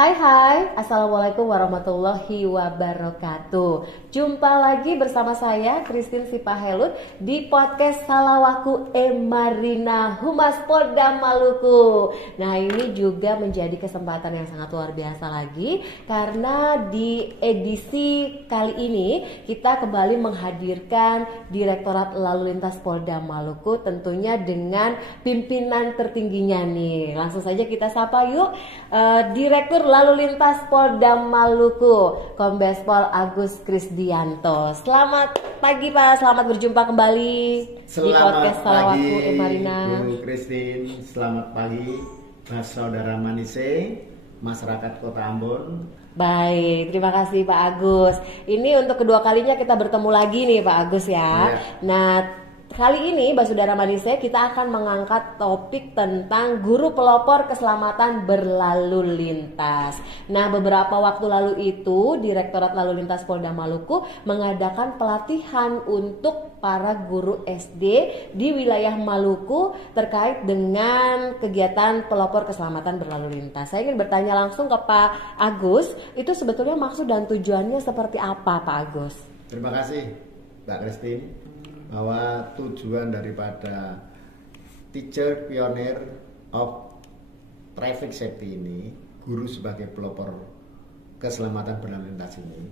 Hai, Assalamualaikum warahmatullahi wabarakatuh. Jumpa lagi bersama saya, Christine Sipahelut, di podcast Salawaku Marina Humas Polda Maluku. Nah, ini juga menjadi kesempatan yang sangat luar biasa lagi, karena di edisi kali ini kita kembali menghadirkan Direktorat Lalu Lintas Polda Maluku, tentunya dengan pimpinan tertingginya nih. Langsung saja kita sapa yuk, Direktur Lalu Lintas Polda Maluku, Kombes Pol Agus Krisdianto. Selamat pagi Pak, selamat berjumpa kembali di podcast Salawaku Marina. Bu Christine, selamat pagi Mas Saudara Manise, masyarakat Kota Ambon. Baik, terima kasih Pak Agus. Ini untuk kedua kalinya kita bertemu lagi nih Pak Agus ya. Nah, kali ini Basudara Manise kita akan mengangkat topik tentang guru pelopor keselamatan berlalu lintas. Nah, beberapa waktu lalu itu Direktorat Lalu Lintas Polda Maluku mengadakan pelatihan untuk para guru SD di wilayah Maluku terkait dengan kegiatan pelopor keselamatan berlalu lintas. Saya ingin bertanya langsung ke Pak Agus, itu sebetulnya maksud dan tujuannya seperti apa Pak Agus? Terima kasih Mbak Christine, bahwa tujuan daripada Teacher Pioneer of Traffic Safety ini, guru sebagai pelopor keselamatan berlalu lintas ini,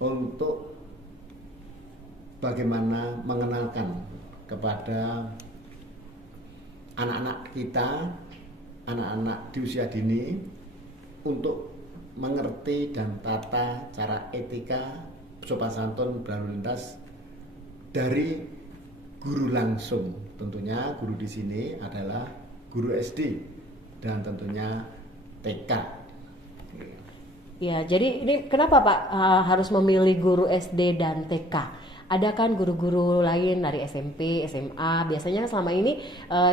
untuk bagaimana mengenalkan kepada anak-anak kita, anak-anak di usia dini, untuk mengerti dan tata cara etika sopan santun berlalu lintas dari guru langsung. Tentunya guru di sini adalah guru SD dan tentunya TK. Ya, jadi ini kenapa Pak harus memilih guru SD dan TK? Ada kan guru-guru lain dari SMP, SMA, biasanya selama ini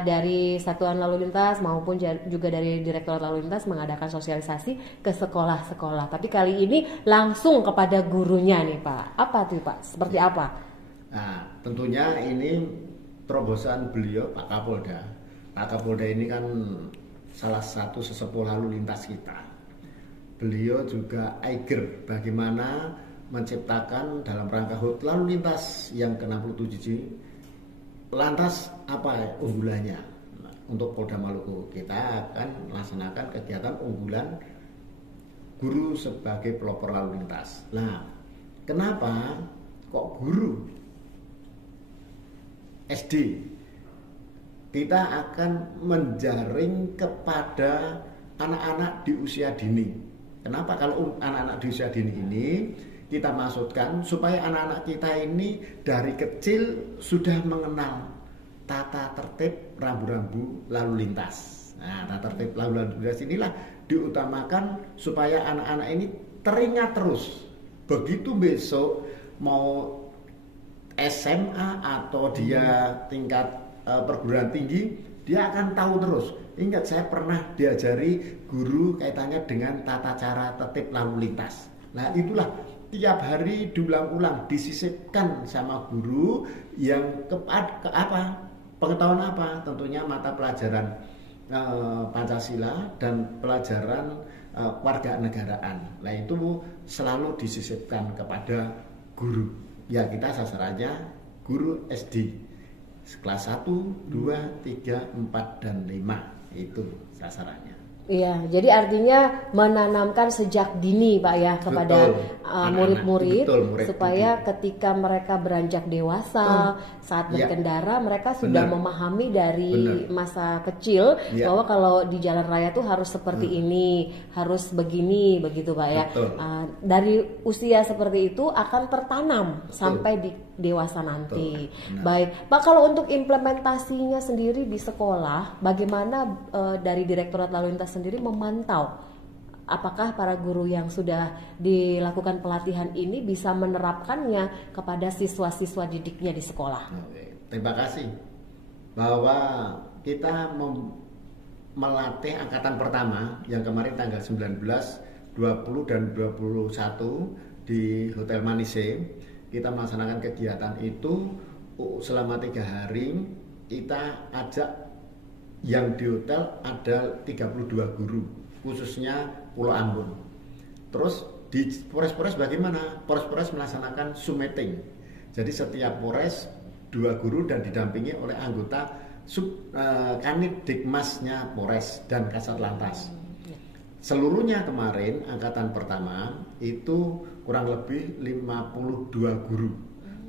dari Satuan Lalu Lintas maupun juga dari Direktorat Lalu Lintas mengadakan sosialisasi ke sekolah-sekolah. Tapi kali ini langsung kepada gurunya nih Pak. Apa tuh Pak? Seperti apa? Nah, tentunya ini terobosan beliau Pak Kapolda. Pak Kapolda ini kan salah satu sesepuh lalu lintas kita. Beliau juga eager bagaimana menciptakan dalam rangka HUT lalu lintas yang ke-67. Lantas apa unggulannya? Nah, untuk Polda Maluku kita akan melaksanakan kegiatan unggulan guru sebagai pelopor lalu lintas. Nah, kenapa kok guru SD? Kita akan menjaring kepada anak-anak di usia dini. Kenapa? Kalau anak-anak di usia dini ini kita maksudkan supaya anak-anak kita ini dari kecil sudah mengenal tata tertib rambu-rambu lalu lintas. Nah, tata tertib lalu lintas inilah diutamakan supaya anak-anak ini teringat terus. Begitu besok mau SMA atau dia tingkat perguruan tinggi, dia akan tahu terus. Ingat, saya pernah diajari guru kaitannya dengan tata cara tertib lalu lintas. Nah, itulah tiap hari diulang-ulang, disisipkan sama guru yang ke apa? Pengetahuan apa? Tentunya mata pelajaran Pancasila dan pelajaran warganegaraan. Nah, itu selalu disisipkan kepada guru. Ya, kita sasarannya guru SD kelas 1, 2, 3, 4, dan 5. Itu sasarannya. Iya, jadi artinya menanamkan sejak dini Pak ya kepada murid-murid supaya ketika mereka beranjak dewasa, saat berkendara mereka sudah memahami dari masa kecil bahwa kalau di jalan raya tuh harus seperti ini, harus begini, begitu Pak ya. Dari usia seperti itu akan tertanam sampai di dewasa nanti. Baik, Pak, kalau untuk implementasinya sendiri di sekolah, bagaimana dari Direktorat Lalu Lintas sendiri memantau apakah para guru yang sudah dilakukan pelatihan ini bisa menerapkannya kepada siswa-siswa didiknya di sekolah? Terima kasih bahwa kita melatih angkatan pertama yang kemarin tanggal 19, 20 dan 21 di Hotel Manise. Kita melaksanakan kegiatan itu selama 3 hari. Kita ajak yang di hotel ada 32 guru khususnya Pulau Ambon. Terus di Polres-Polres bagaimana? Polres-Polres melaksanakan summeting. Jadi setiap Polres 2 guru dan didampingi oleh anggota Kanit Dikmasnya Polres dan Kasat Lantas. Seluruhnya kemarin angkatan pertama itu kurang lebih 52 guru.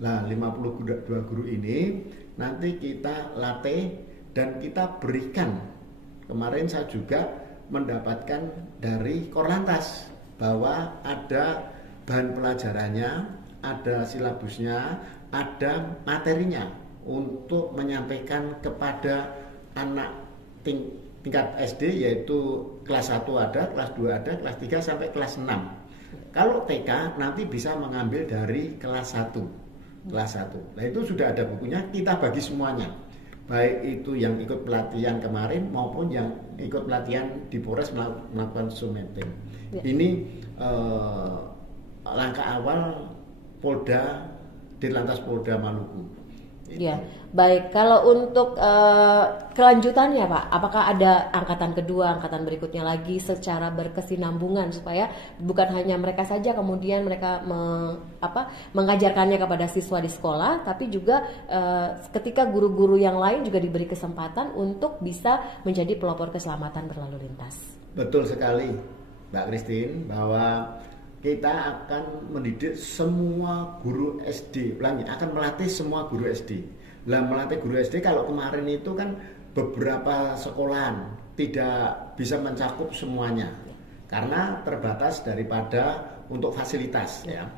Nah, 52 guru ini nanti kita latih dan kita berikan. Kemarin saya juga mendapatkan dari Korlantas bahwa ada bahan pelajarannya, ada silabusnya, ada materinya untuk menyampaikan kepada anak tingkat SD, yaitu kelas 1 ada, kelas 2 ada, kelas 3 sampai kelas 6. Kalau TK nanti bisa mengambil dari kelas 1. Kelas 1. Nah, itu sudah ada bukunya, kita bagi semuanya. Baik itu yang ikut pelatihan kemarin maupun yang ikut pelatihan di Polres melakukan summeting. Ya. Ini langkah awal Polda, Dirlantas Polda Maluku. Ya, baik. Kalau untuk kelanjutannya Pak, apakah ada angkatan kedua, angkatan berikutnya lagi secara berkesinambungan supaya bukan hanya mereka saja kemudian mereka mengajarkannya kepada siswa di sekolah, tapi juga ketika guru-guru yang lain juga diberi kesempatan untuk bisa menjadi pelopor keselamatan berlalu lintas. Betul sekali, Mbak Christine, bahwa kita akan mendidik semua guru SD, akan melatih semua guru SD. Lah, melatih guru SD kalau kemarin itu kan beberapa sekolahan tidak bisa mencakup semuanya karena terbatas daripada untuk fasilitas ya.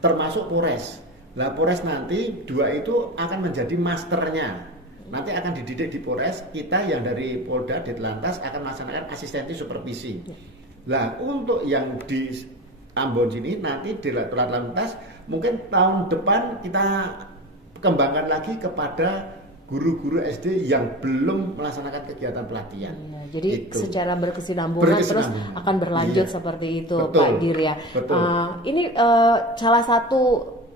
Termasuk Polres. Lah, Polres nanti 2 itu akan menjadi masternya. Nanti akan dididik di Polres, kita yang dari Polda Ditlantas akan melaksanakan asistensi supervisi. Lah, untuk yang di Ambon sini nanti di Lantas mungkin tahun depan kita kembangkan lagi kepada guru-guru SD yang belum melaksanakan kegiatan pelatihan. Jadi itu secara berkesinambungan terus akan berlanjut seperti itu. Betul, Pak Dir ya. Ini salah satu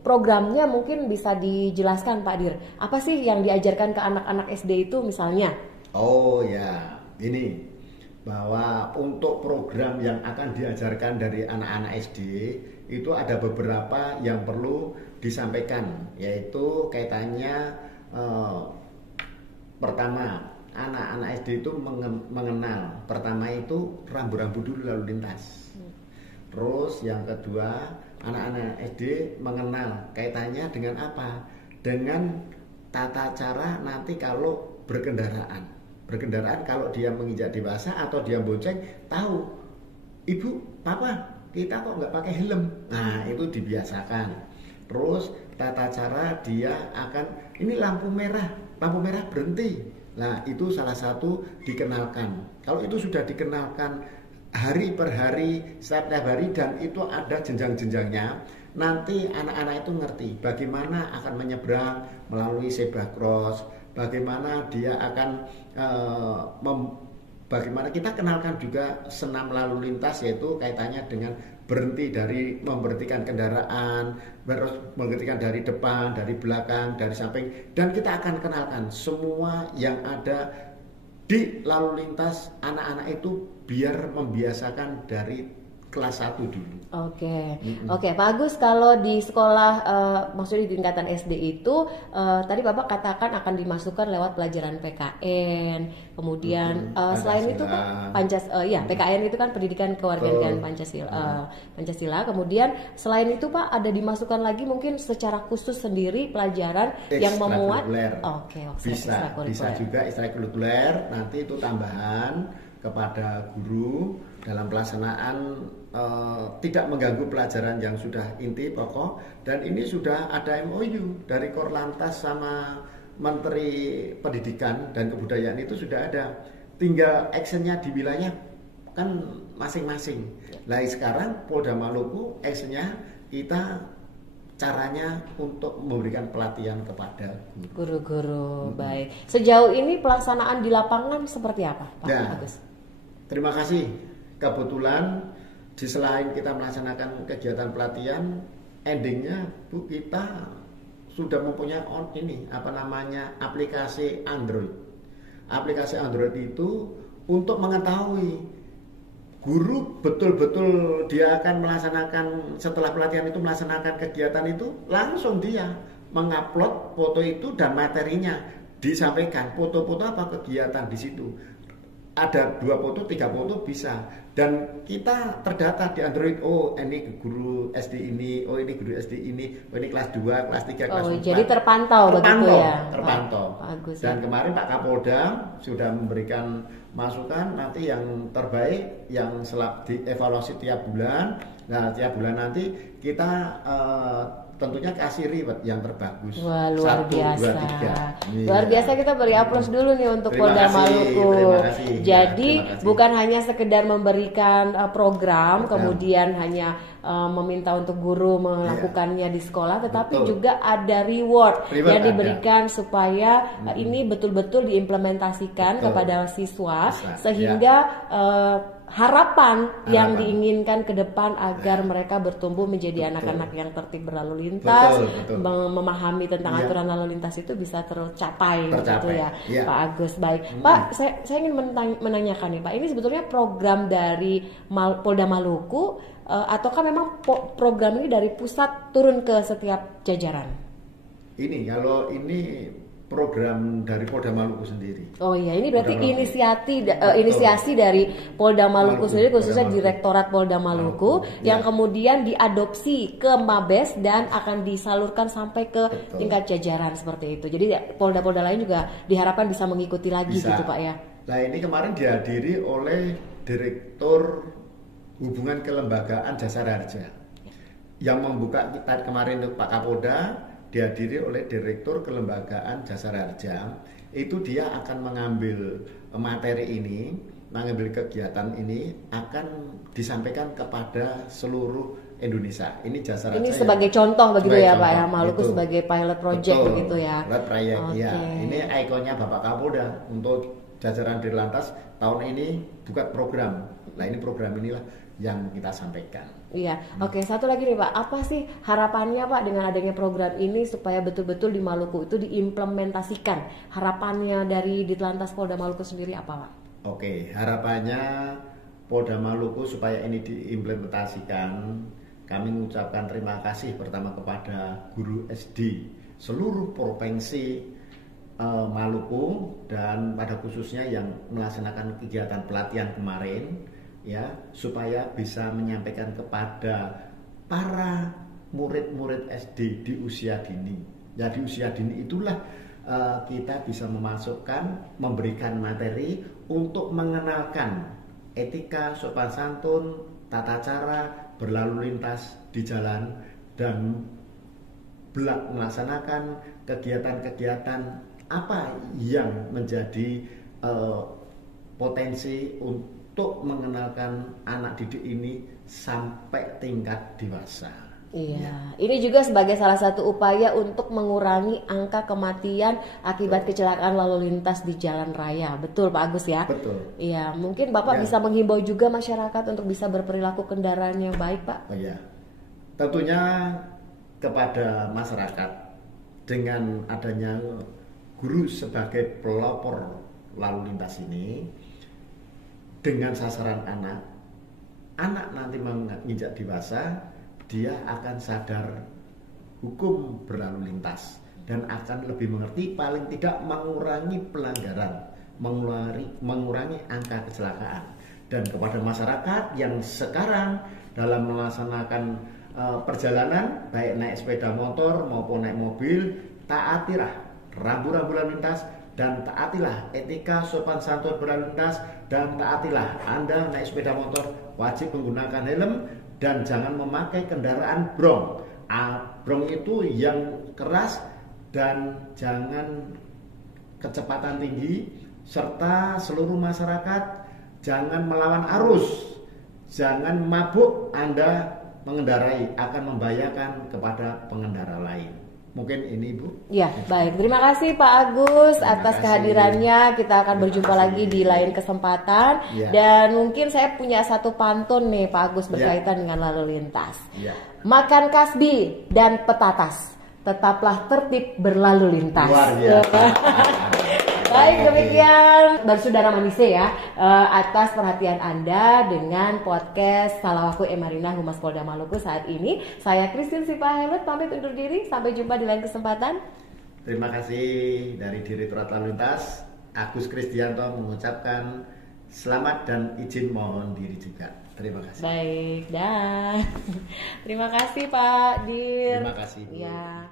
programnya mungkin bisa dijelaskan Pak Dir. Apa sih yang diajarkan ke anak-anak SD itu misalnya? Oh ya, ini bahwa untuk program yang akan diajarkan dari anak-anak SD itu ada beberapa yang perlu disampaikan, yaitu kaitannya pertama, anak-anak SD itu mengenal, pertama itu rambu-rambu dulu lalu lintas. Terus yang kedua, anak-anak SD mengenal kaitannya dengan apa? Dengan tata cara nanti kalau berkendaraan kalau dia menginjak dewasa atau dia bonceng, tahu ibu, papa, kita kok nggak pakai helm. Nah, itu dibiasakan. Terus tata cara dia akan, ini lampu merah berhenti. Nah, itu salah satu dikenalkan. Kalau itu sudah dikenalkan hari per hari, setiap hari, dan itu ada jenjang-jenjangnya, nanti anak-anak itu ngerti bagaimana akan menyeberang melalui zebra cross, bagaimana dia akan bagaimana kita kenalkan juga senam lalu lintas, yaitu kaitannya dengan berhenti dari memberhentikan kendaraan, memberhentikan dari depan, dari belakang, dari samping, dan kita akan kenalkan semua yang ada di lalu lintas anak-anak itu biar membiasakan dari kelas 1 dulu. Oke, Pak Agus, kalau di sekolah maksudnya di tingkatan SD itu tadi Bapak katakan akan dimasukkan lewat pelajaran PKN, kemudian selain itu Pak PKN itu kan pendidikan kewarganegaraan Pancasila, kemudian selain itu Pak ada dimasukkan lagi mungkin secara khusus sendiri pelajaran yang memuat bisa juga ekstrakurikuler, nanti itu tambahan kepada guru dalam pelaksanaan tidak mengganggu pelajaran yang sudah inti pokok, dan ini sudah ada MOU dari Korlantas sama Menteri Pendidikan dan Kebudayaan, itu sudah ada, tinggal actionnya di wilayah kan masing-masing. Nah, sekarang Polda Maluku actionnya kita caranya untuk memberikan pelatihan kepada guru-guru. Baik, sejauh ini pelaksanaan di lapangan seperti apa Pak Agus? Terima kasih. Kebetulan di selain kita melaksanakan kegiatan pelatihan, endingnya Bu, kita sudah mempunyai aplikasi Android. Aplikasi Android itu untuk mengetahui guru betul-betul dia akan melaksanakan, setelah pelatihan itu melaksanakan kegiatan itu, langsung dia mengupload foto itu dan materinya, disampaikan foto-foto apa kegiatan di situ. Ada 2 foto, 3 foto bisa, dan kita terdata di Android. Oh, ini guru SD ini, oh ini guru SD ini, oh ini kelas 2, kelas 3, kelas 4. Jadi terpantau begitu ya. Terpantau. Bagus, dan ya. Kemarin Pak Kapolda sudah memberikan masukan, nanti yang terbaik yang dievaluasi tiap bulan. Nah, tiap bulan nanti kita tentunya kasih reward yang terbagus. Wah, luar 1, biasa. 2, 3. Luar biasa, kita beri aplaus dulu nih untuk Polda Maluku. Terima kasih. Jadi Terima kasih. bukan hanya sekedar memberikan program, kemudian hanya meminta untuk guru melakukannya di sekolah, tetapi Betul. juga ada reward yang ada. diberikan supaya ini betul-betul diimplementasikan kepada siswa, sehingga harapan yang diinginkan ke depan agar mereka bertumbuh menjadi anak-anak yang tertib berlalu lintas, Betul. memahami tentang aturan lalu lintas itu bisa tercapai. Gitu ya, Pak Agus. Baik, Pak, saya ingin menanyakan nih Pak, ini sebetulnya program dari Polda Maluku ataukah memang program ini dari pusat turun ke setiap jajaran? Kalau ini program dari Polda Maluku sendiri. Oh iya, ini berarti inisiasi dari Polda Maluku sendiri, khususnya Direktorat Polda Maluku, yang kemudian diadopsi ke Mabes dan akan disalurkan sampai ke tingkat jajaran seperti itu. Jadi polda-polda lain juga diharapkan bisa mengikuti lagi gitu Pak ya. Nah, ini kemarin dihadiri oleh Direktur Hubungan Kelembagaan Jasa Harja. Yang membuka kita kemarin Pak Kapolda dihadiri oleh Direktur Kelembagaan Jasa Harja. Itu dia akan mengambil materi ini, mengambil kegiatan ini, akan disampaikan kepada seluruh Indonesia. Ini Jasa Harja. Ini sebagai contoh begitu ya Pak ya, Maluku sebagai pilot project begitu ya. Pilot project, ya. Ini ikonnya Bapak Kapolda untuk jajaran Dirlantas tahun ini buat program. Nah, ini program inilah yang kita sampaikan. Iya, oke. Satu lagi nih Pak, apa sih harapannya Pak dengan adanya program ini supaya betul-betul di Maluku itu diimplementasikan? Harapannya dari Ditlantas Polda Maluku sendiri apa Pak? Oke, harapannya Polda Maluku supaya ini diimplementasikan, kami mengucapkan terima kasih pertama kepada guru SD seluruh provinsi Maluku, dan pada khususnya yang melaksanakan kegiatan pelatihan kemarin, ya, supaya bisa menyampaikan kepada para murid-murid SD di usia dini. Ya, di usia dini itulah kita bisa memberikan materi untuk mengenalkan etika, sopan santun, tata cara berlalu lintas di jalan, dan melaksanakan kegiatan-kegiatan apa yang menjadi potensi untuk mengenalkan anak didik ini sampai tingkat dewasa. Iya, ini juga sebagai salah satu upaya untuk mengurangi angka kematian akibat kecelakaan lalu lintas di jalan raya. Betul Pak Agus ya? Betul. Iya, mungkin Bapak bisa menghimbau juga masyarakat untuk bisa berperilaku kendaraan yang baik Pak. Oh iya, tentunya kepada masyarakat dengan adanya guru sebagai pelopor lalu lintas ini, dengan sasaran anak nanti menginjak dewasa, dia akan sadar hukum berlalu lintas dan akan lebih mengerti, paling tidak mengurangi pelanggaran, mengurangi angka kecelakaan. Dan kepada masyarakat yang sekarang dalam melaksanakan perjalanan, baik naik sepeda motor maupun naik mobil, taatilah rambu-rambu lalu lintas, dan taatilah etika sopan santun berlalu lintas, dan taatilah Anda naik sepeda motor wajib menggunakan helm dan jangan memakai kendaraan brong. Brong itu yang keras, dan jangan kecepatan tinggi, serta seluruh masyarakat jangan melawan arus, jangan mabuk. Anda mengendarai akan membahayakan kepada pengendara lain. Mungkin ini Ibu. Ya, baik. Terima kasih Pak Agus atas kehadirannya. Kita akan berjumpa lagi di lain kesempatan. Ya. Dan mungkin saya punya satu pantun nih Pak Agus berkaitan dengan lalu lintas. Ya. Makan kasbi dan petatas, tetaplah tertib berlalu lintas. Luar biasa. Baik, demikian Saudara Manise ya, atas perhatian Anda dengan podcast Salawaku Emarina Humas Polda Maluku saat ini. Saya Christine Sipahelut pamit undur diri, sampai jumpa di lain kesempatan. Terima kasih dari Direktorat Lalu Lintas, Agus Kristianto mengucapkan selamat dan izin mohon diri juga. Terima kasih. Baik, dah. Terima kasih Pak Dir. Terima kasih, Bu. Ya.